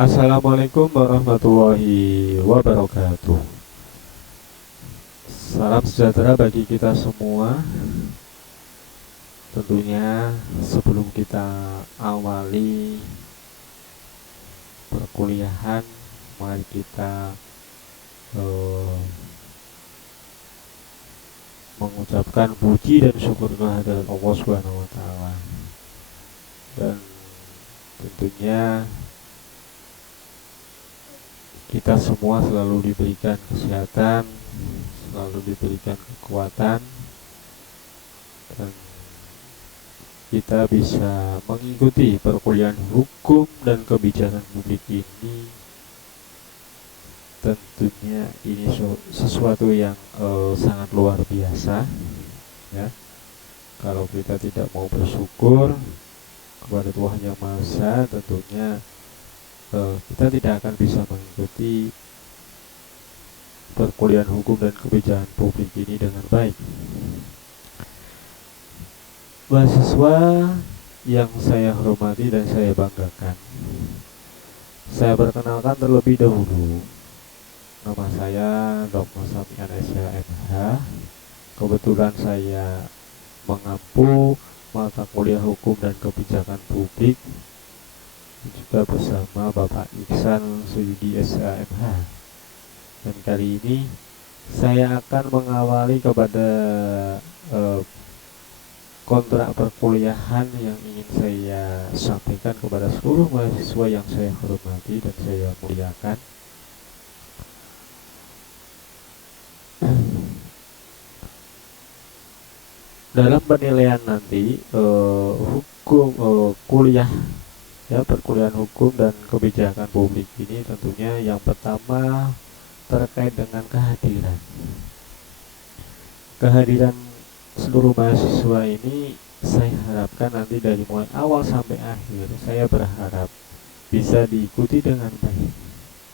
Assalamualaikum warahmatullahi wabarakatuh. Salam sejahtera bagi kita semua. Tentunya sebelum kita awali perkuliahan, mari kita eh, mengucapkan puji dan syukur kehadirat Allah Subhanahu wa taala. Dan tentunya kita semua selalu diberikan kesehatan, selalu diberikan kekuatan, dan kita bisa mengikuti perkuliahan hukum dan kebijakan publik ini. Tentunya ini sesuatu yang sangat luar biasa, ya. Kalau kita tidak mau bersyukur kepada Tuhan Yang Maha Esa, tentunya kita tidak akan bisa mengikuti perkuliahan hukum dan kebijakan publik ini dengan baik. Mahasiswa yang saya hormati dan saya banggakan, saya perkenalkan terlebih dahulu. Nama saya Dr. Samian SHMH. Kebetulan saya mengampu mata kuliah hukum dan kebijakan publik juga bersama Bapak Iksan Suyudi SHMH. Dan kali ini saya akan mengawali kepada kontrak perkuliahan yang ingin saya sampaikan kepada seluruh mahasiswa yang saya hormati dan saya muliakan. Dalam penilaian nanti kuliah, ya, perkuliahan hukum dan kebijakan publik ini tentunya yang pertama terkait dengan kehadiran seluruh mahasiswa ini. Saya harapkan nanti dari mulai awal sampai akhir, saya berharap bisa diikuti dengan baik,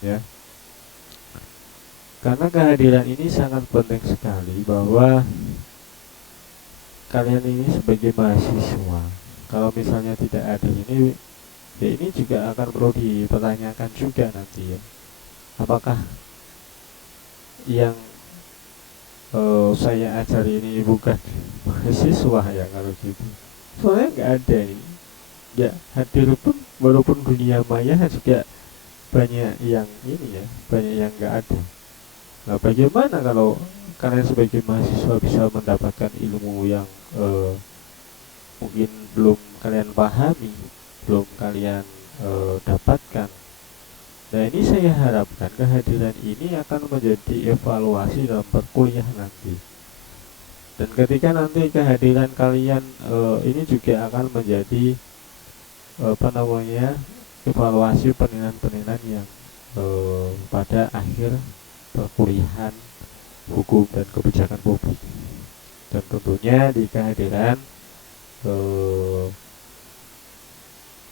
ya, karena kehadiran ini sangat penting sekali. Bahwa kalian ini sebagai mahasiswa, kalau misalnya tidak ada ini, ya ini juga akan perlu dipertanyakan juga nanti, ya, apakah yang saya ajari ini bukan mahasiswa, ya, kalau gitu. Soalnya nggak ada ini, ya, hadir pun walaupun dunia maya juga banyak yang ini, ya, banyak yang nggak ada. Nah, bagaimana kalau kalian sebagai mahasiswa bisa mendapatkan ilmu yang mungkin belum kalian pahami, belum kalian dapatkan? Nah, ini saya harapkan kehadiran ini akan menjadi evaluasi dalam perkuliahan nanti. Dan ketika nanti kehadiran kalian ini juga akan menjadi evaluasi penilaian-penilaian yang pada akhir perkuliahan hukum dan kebijakan publik. Dan tentunya di kehadiran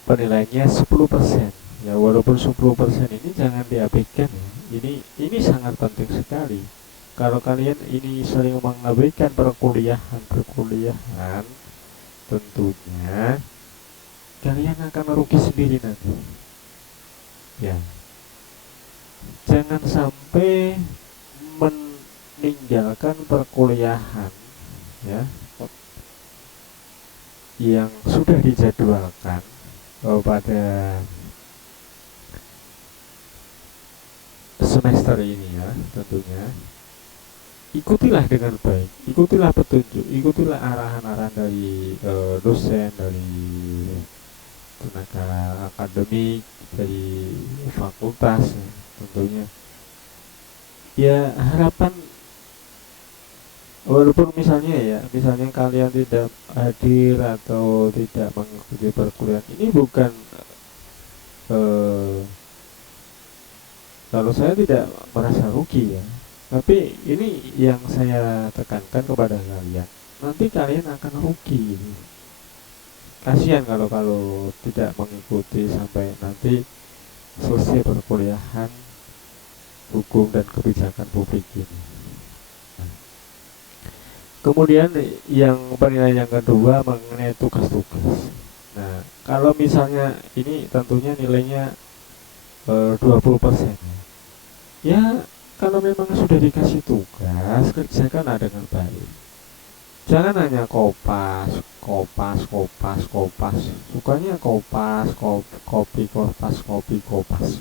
penilaiannya 10%. Ya, walaupun 10% ini jangan diabaikan, ya. Ini sangat penting sekali. Kalau kalian ini sering mengabaikan perkuliahan, tentunya kalian akan merugi sendiri nanti. Ya, jangan sampai meninggalkan perkuliahan, ya, yang sudah dijadwalkan pada semester ini, ya. Tentunya ikutilah dengan baik, ikutilah petunjuk, ikutilah arahan-arahan dari dosen, dari tenaga akademik, dari fakultas, ya. Tentunya, ya, harapan, walaupun misalnya kalian tidak hadir atau tidak mengikuti perkuliahan ini, bukan kalau saya tidak merasa rugi, ya, tapi ini yang saya tekankan kepada kalian, nanti kalian akan rugi. Kasihan kalau tidak mengikuti sampai nanti selesai perkuliahan hukum dan kebijakan publik ini. Kemudian yang penilaian yang kedua mengenai tugas-tugas. Nah, kalau misalnya ini tentunya nilainya 20%. Ya kalau memang sudah dikasih tugas, kerjakanlah dengan baik. Jangan hanya kopas, kopas, kopas, kopas. Sukanya kopas, kopi, kopas, kopi, kopas.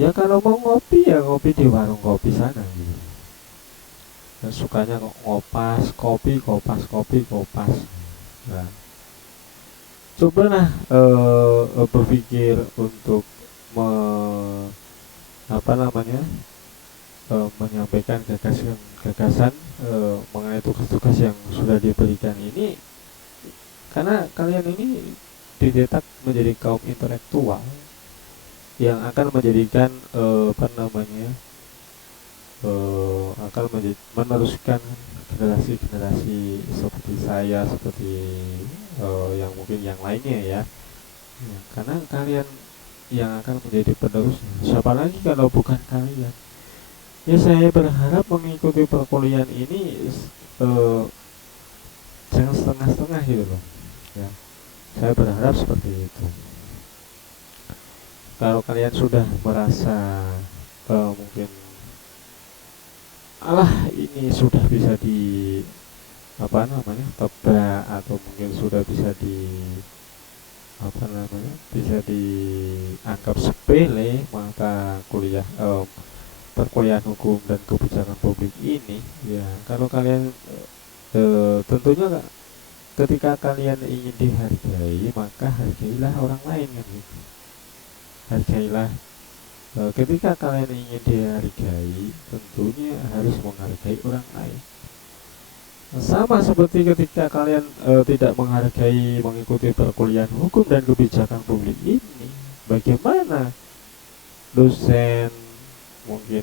Ya kalau mau ngopi ya ngopi di warung kopi sana gitu. Dan sukanya kok ngopas, kopi, kopas, kopi, kopas. Nah, cobalah berpikir untuk me, apa namanya menyampaikan gagasan mengenai tugas-tugas yang sudah diberikan ini, karena kalian ini dicetak menjadi kaum intelektual yang akan menjadikan apa namanya akan meneruskan generasi-generasi seperti saya, seperti yang mungkin yang lainnya ya. Ya, karena kalian yang akan menjadi penerusnya. Siapa lagi kalau bukan kalian? Ya saya berharap mengikuti perkuliahan ini jangan setengah-setengah gitu loh. Ya, saya berharap seperti itu. Kalau kalian sudah merasa mungkin alah ini sudah bisa di apa namanya tebak, atau mungkin sudah bisa di apa namanya bisa dianggap sepele, maka perkuliahan hukum dan kebijakan publik ini, ya kalau kalian tentunya ketika kalian ingin dihargai, maka hargailah orang lain kan gitu. Hargailah ketika kalian ingin dihargai, tentunya harus menghargai orang lain. Sama seperti ketika kalian tidak menghargai mengikuti perkuliahan hukum dan kebijakan publik ini, bagaimana dosen, mungkin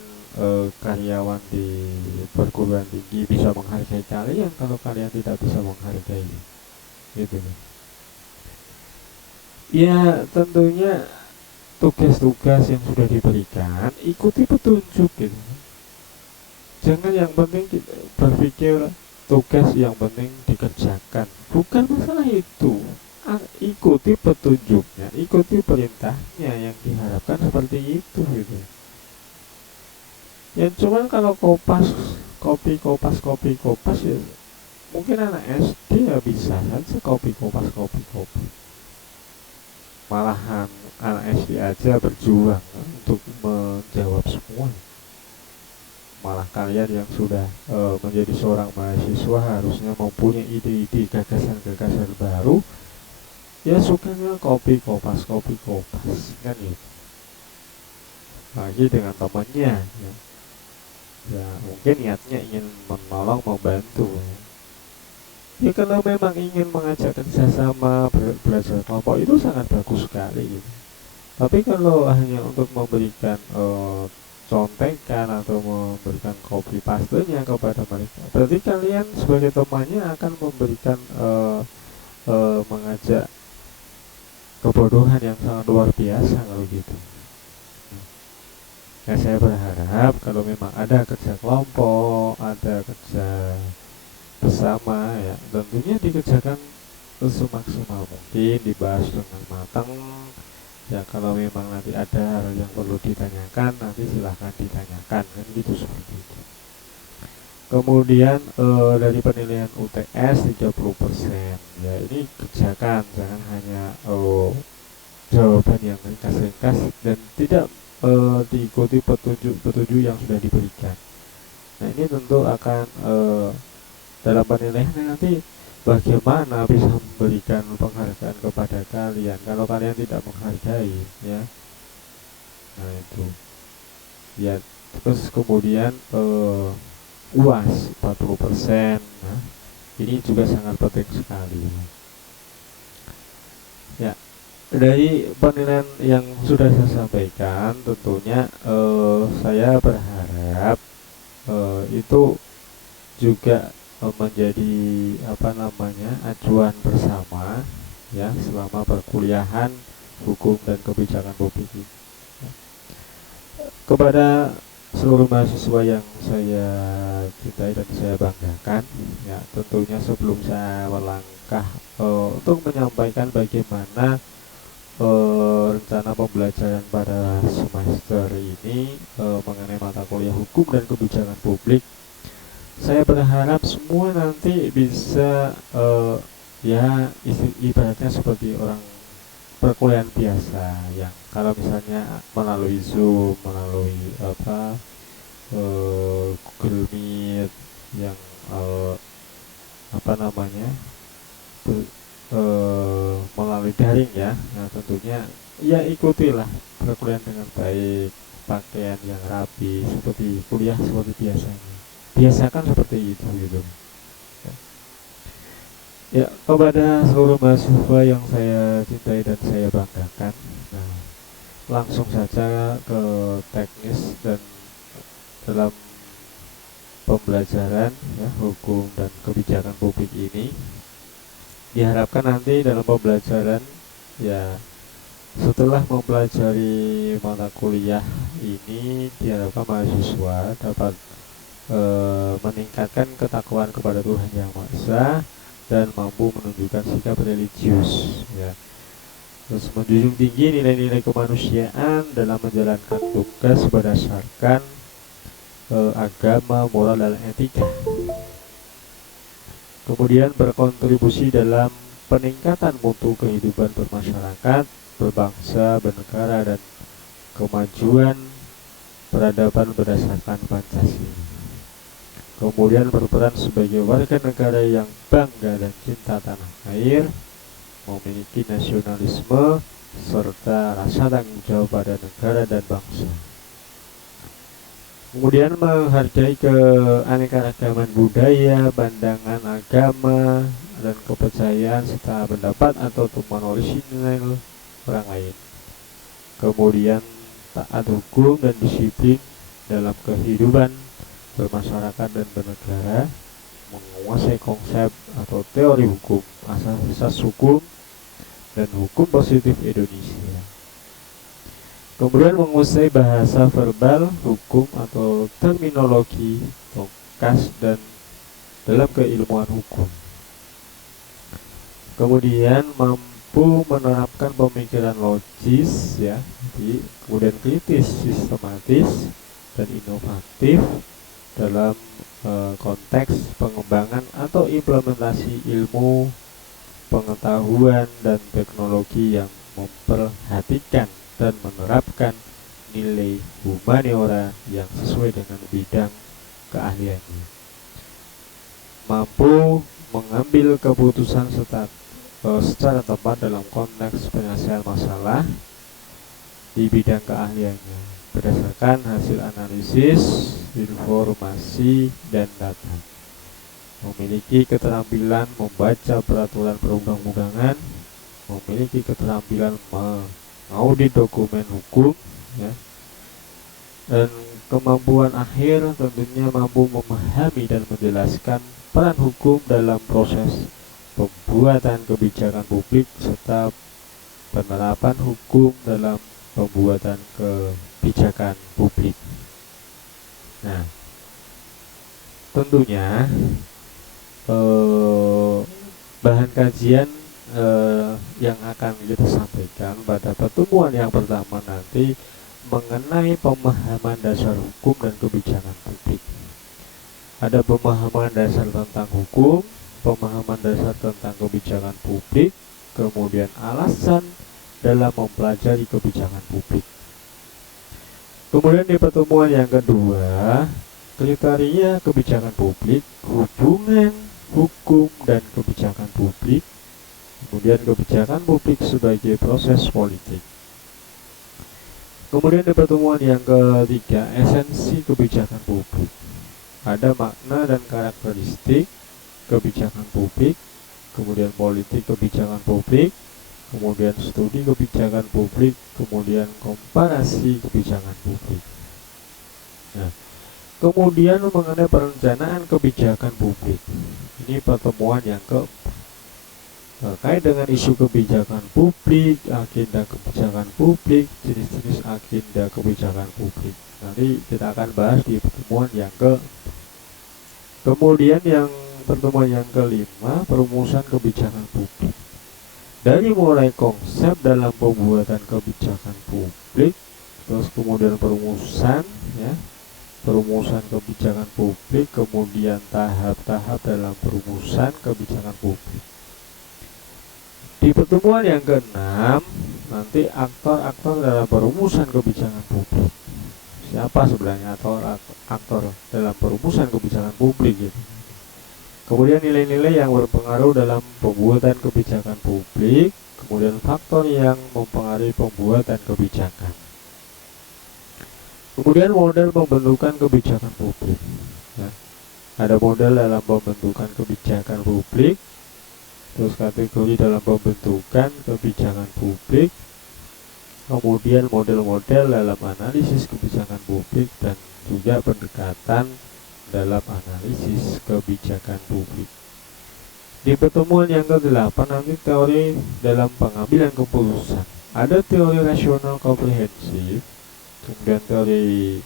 karyawan di perguruan tinggi bisa menghargai kalian kalau kalian tidak bisa menghargai, gitu nih. Ya tentunya tugas-tugas yang sudah diberikan ikuti petunjuk gitu. Jangan yang penting berpikir tugas yang penting dikerjakan, bukan masalah itu. Ikuti petunjuknya, ikuti perintahnya, yang diharapkan seperti itu gitu. Ya cuman kalau kopas kopi, kopas kopi, kopas ya mungkin anak SD ya bisa saja kopi, kopas kopi, kopi. Malahan anak SD aja berjuang untuk menjawab semua. Malah kalian yang sudah menjadi seorang mahasiswa harusnya mempunyai ide-ide, gagasan-gagasan baru. Ya sukanya kopi, kopas, kopi, kopas kan gitu. Lagi dengan temannya ya. Ya mungkin niatnya ingin menolong, membantu ya. Ya kalau memang ingin mengajak kerjasama, belajar kelompok, itu sangat bagus sekali gitu. Tapi kalau hanya untuk memberikan contekan atau memberikan copy paste-nya kepada mereka, berarti kalian sebagai temannya akan memberikan mengajak kebodohan yang sangat luar biasa kalau gitu. Ya saya berharap kalau memang ada kerja kelompok, ada kerja bersama, ya tentunya dikerjakan semaksimal mungkin, dibahas dengan matang. Ya kalau memang nanti ada hal yang perlu ditanyakan, nanti silahkan ditanyakan kan gitu, seperti itu. Kemudian dari penilaian UTS 30%, ya ini kerjakan, jangan hanya jawaban yang ringkas-ringkas dan tidak diikuti petunjuk yang sudah diberikan. Nah ini tentu akan dalam penilaian nanti bagaimana bisa memberikan penghargaan kepada kalian kalau kalian tidak menghargai ya. Nah itu ya. Terus kemudian UAS 40%. Nah ini juga sangat penting sekali ya. Dari penilaian yang sudah saya sampaikan, tentunya saya berharap itu juga menjadi apa namanya acuan bersama ya selama perkuliahan hukum dan kebijakan publik ini. Kepada seluruh mahasiswa yang saya cintai dan saya banggakan, ya tentunya sebelum saya melangkah untuk menyampaikan bagaimana rencana pembelajaran pada semester ini mengenai mata kuliah hukum dan kebijakan publik. Saya berharap semua nanti bisa ya ibaratnya seperti orang perkuliahan biasa, yang kalau misalnya melalui Zoom, melalui Google Meet, yang apa namanya melalui daring ya. Nah tentunya ya ikutilah perkuliahan dengan baik, pakaian yang rapi, seperti kuliah seperti biasanya, biasakan seperti itu gitu ya. Kepada seluruh mahasiswa yang saya cintai dan saya banggakan, nah langsung saja ke teknis dan dalam pembelajaran ya, hukum dan kebijakan publik ini. Diharapkan nanti dalam pembelajaran ya, setelah mempelajari mata kuliah ini, diharapkan mahasiswa dapat meningkatkan ketakwaan kepada Tuhan Yang Maha Esa dan mampu menunjukkan sikap religius ya. Terus menjunjung tinggi nilai-nilai kemanusiaan dalam menjalankan tugas berdasarkan agama, moral, dan etika. Kemudian berkontribusi dalam peningkatan mutu kehidupan bermasyarakat, berbangsa, bernegara, dan kemajuan peradaban berdasarkan Pancasila. Kemudian berperan sebagai warga negara yang bangga dan cinta tanah air, memiliki nasionalisme, serta rasa tanggung jawab pada negara dan bangsa. Kemudian menghargai keanekaragaman budaya, pandangan agama, dan kepercayaan serta pendapat atau temuan orisinal orang lain. Kemudian taat hukum dan disiplin dalam kehidupan bermasyarakat dan bernegara, menguasai konsep atau teori hukum, asas-asas hukum, dan hukum positif Indonesia. Kemudian menguasai bahasa verbal, hukum atau terminologi, tongkas, dan dalam keilmuan hukum. Kemudian mampu menerapkan pemikiran logis ya, kemudian kritis, sistematis, dan inovatif dalam konteks pengembangan atau implementasi ilmu, pengetahuan, dan teknologi yang memperhatikan dan menerapkan nilai humaniora yang sesuai dengan bidang keahliannya. Mampu mengambil keputusan secara tepat dalam konteks penyelesaian masalah di bidang keahliannya berdasarkan hasil analisis, informasi, dan data. Memiliki keterampilan membaca peraturan perundang-undangan, memiliki keterampilan mengaudit dokumen hukum ya, dan kemampuan akhir tentunya mampu memahami dan menjelaskan peran hukum dalam proses pembuatan kebijakan publik serta penerapan hukum dalam pembuatan kebijakan publik. Nah, tentunya bahan kajian yang akan kita sampaikan pada pertemuan yang pertama nanti mengenai pemahaman dasar hukum dan kebijakan publik. Ada pemahaman dasar tentang hukum, pemahaman dasar tentang kebijakan publik, kemudian alasan dalam mempelajari kebijakan publik. Kemudian di pertemuan yang kedua, kriteria kebijakan publik, hubungan hukum dan kebijakan publik, kemudian kebijakan publik sebagai proses politik. Kemudian di pertemuan yang ketiga, esensi kebijakan publik. Ada makna dan karakteristik kebijakan publik, kemudian politik kebijakan publik, kemudian studi kebijakan publik, kemudian komparasi kebijakan publik. Nah, kemudian mengenai perencanaan kebijakan publik. Ini pertemuan yang keempat. Terkait dengan isu kebijakan publik, agenda kebijakan publik, jenis-jenis agenda kebijakan publik. Nanti kita akan bahas di pertemuan yang kemudian yang pertemuan yang kelima, perumusan kebijakan publik. dari mulai konsep dalam pembuatan kebijakan publik, terus kemudian perumusan, ya, perumusan kebijakan publik, kemudian tahap-tahap dalam perumusan kebijakan publik. Di pertemuan yang keenam, nanti aktor-aktor dalam perumusan kebijakan publik. Siapa sebenarnya aktor dalam perumusan kebijakan publik gitu. Kemudian nilai-nilai yang berpengaruh dalam pembuatan kebijakan publik, kemudian faktor yang mempengaruhi pembuatan kebijakan. Kemudian model pembentukan kebijakan publik. Ya. Ada model dalam pembentukan kebijakan publik, terus kategori dalam pembentukan kebijakan publik, kemudian model-model dalam analisis kebijakan publik, dan juga pendekatan dalam analisis kebijakan publik. Di pertemuan yang ke-8 nanti teori dalam pengambilan keputusan. Ada teori rasional komprehensif, kemudian teori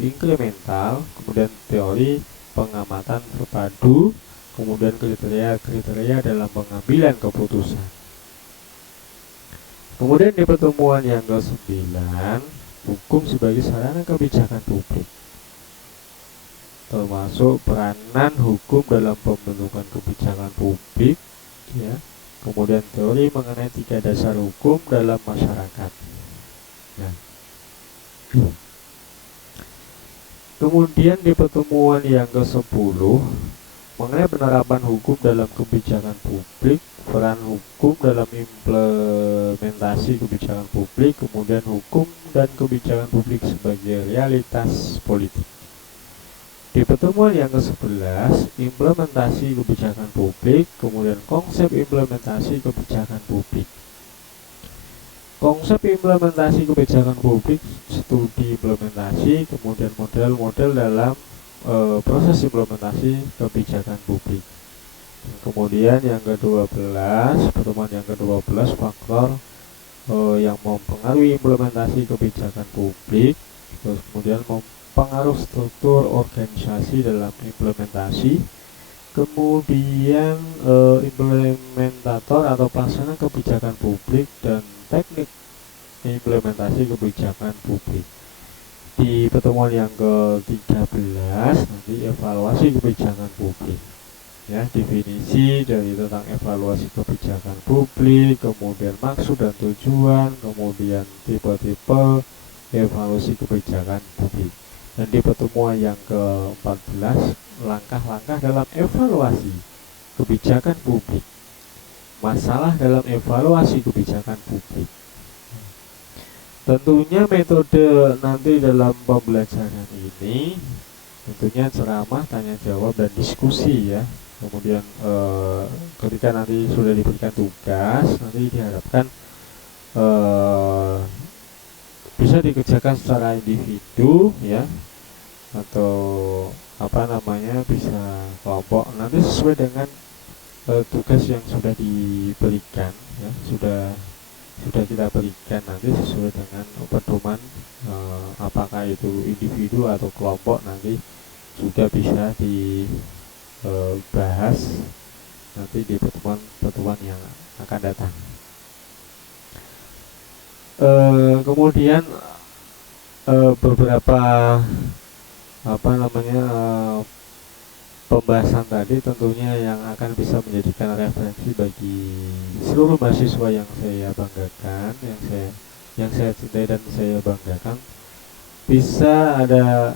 inkremental, kemudian teori pengamatan terpadu, kemudian kriteria-kriteria dalam pengambilan keputusan. Kemudian di pertemuan yang ke-9, hukum sebagai sarana kebijakan publik, termasuk peranan hukum dalam pembentukan kebijakan publik, ya. Kemudian teori mengenai 3 dasar hukum dalam masyarakat. Nah, kemudian di pertemuan yang ke-10 mengenai penerapan hukum dalam kebijakan publik, peran hukum dalam implementasi kebijakan publik, kemudian hukum dan kebijakan publik sebagai realitas politik. Di pertemuan yang ke-11, implementasi kebijakan publik, kemudian konsep implementasi kebijakan publik. Konsep implementasi kebijakan publik, studi implementasi, kemudian model-model dalam proses implementasi kebijakan publik. Kemudian yang ke-12, pertemuan yang ke-12, faktor yang mempengaruhi implementasi kebijakan publik, terus kemudian pengaruh struktur organisasi dalam implementasi, kemudian implementator atau pelaksana kebijakan publik, dan teknik implementasi kebijakan publik. Di pertemuan yang ke-13 nanti evaluasi kebijakan publik, ya, definisi dari tentang evaluasi kebijakan publik, kemudian maksud dan tujuan, kemudian tipe-tipe evaluasi kebijakan publik. Dan di pertemuan yang ke-14, langkah-langkah dalam evaluasi kebijakan publik, masalah dalam evaluasi kebijakan publik. Tentunya metode nanti dalam pembelajaran ini tentunya ceramah, tanya jawab, dan diskusi, ya. Kemudian ketika nanti sudah diberikan tugas, nanti diharapkan bisa dikerjakan secara individu, ya, atau bisa kelompok, nanti sesuai dengan tugas yang sudah diberikan, ya, sudah kita berikan nanti sesuai dengan pedoman, apakah itu individu atau kelompok, nanti juga bisa dibahas nanti di pertemuan yang akan datang. Kemudian beberapa pembahasan tadi tentunya yang akan bisa menjadikan referensi bagi seluruh mahasiswa yang saya banggakan, yang saya cintai dan saya banggakan. Bisa ada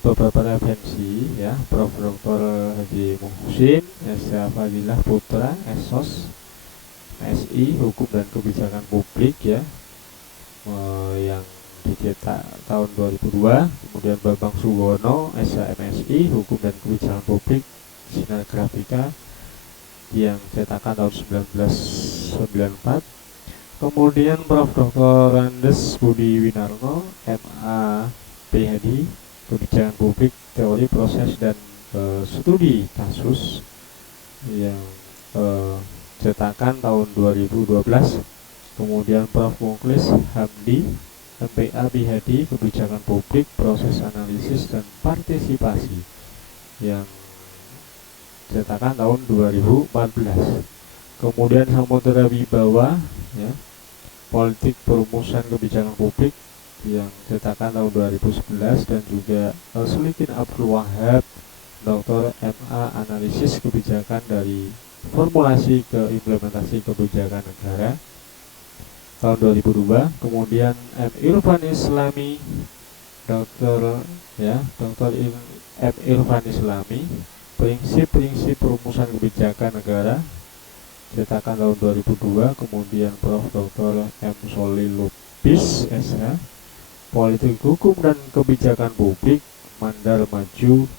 beberapa referensi, ya, Prof. Dr. Haji Muhsin, S.A. Fadilah Putra, SOS, SI, Hukum dan Kebijakan Publik, ya, yang dicetak tahun 2002. Kemudian Bambang Suwono, SHMSI, Hukum dan Kebijakan Publik, Sinar Grafika, yang cetakan tahun 1994. Kemudian Prof. Dr. Andes Budi Winarno, MA PhD, Kebijakan Publik, Teori Proses dan Studi Kasus, yang cetakan tahun 2012. Kemudian Prof. Mukhlis Hamdi, MPA PhD, Kebijakan Publik, Proses Analisis dan Partisipasi, yang cetakan tahun 2014. Kemudian Samudra Wibawa, ya, politik perumusan kebijakan publik yang cetakan tahun 2011, dan juga Sulikin Abdul Wahab, Dr. MA, analisis kebijakan dari formulasi ke implementasi kebijakan negara tahun 2002. Kemudian M. Irfan Islami, Dr. M. Irfan Islami, prinsip-prinsip perumusan kebijakan negara cetakan tahun 2002. Kemudian Prof. Dr. M. Soli Lubis, SH, politik hukum dan kebijakan publik Mandar Maju,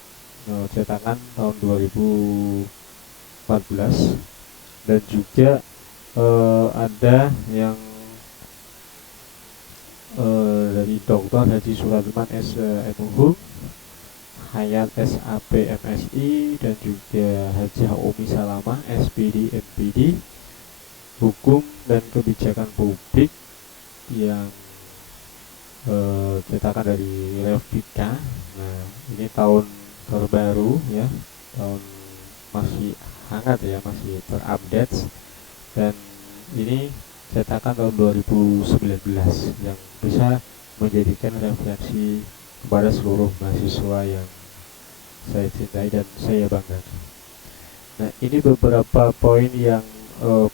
cetakan tahun 2014. Dan juga ada yang dari Dr. Haji Sulaiman S.M.Hum, Hayat SAP MSI, dan juga Haji Umi Salamah SPD MPD, hukum dan kebijakan publik yang cetakan dari Revika. Nah, ini tahun terbaru ya, tahun masih hangat ya, masih terupdate, dan ini cetakan tahun 2019 yang bisa menjadikan referensi kepada seluruh mahasiswa yang saya cintai dan saya banggakan. Nah, ini beberapa poin yang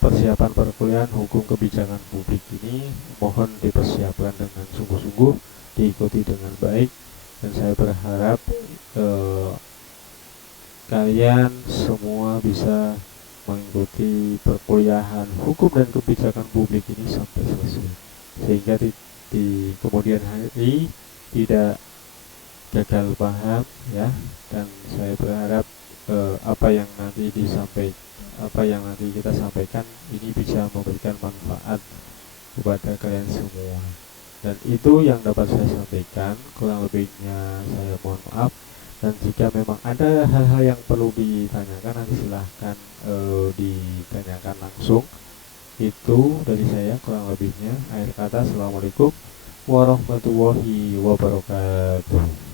persiapan perkuliahan hukum kebijakan publik ini mohon dipersiapkan dengan sungguh-sungguh, diikuti dengan baik, dan saya berharap kalian semua bisa mengikuti perkuliahan hukum dan kebijakan publik ini sampai selesai, sehingga di kemudian hari tidak gagal paham ya. Dan saya berharap apa yang nanti kita sampaikan ini bisa memberikan manfaat kepada kalian semua. Dan itu yang dapat saya sampaikan, kurang lebihnya saya mohon maaf. Dan jika memang ada hal-hal yang perlu ditanyakan, nanti silahkan ditanyakan langsung. Itu dari saya kurang lebihnya. Akhir kata, assalamualaikum warahmatullahi wabarakatuh.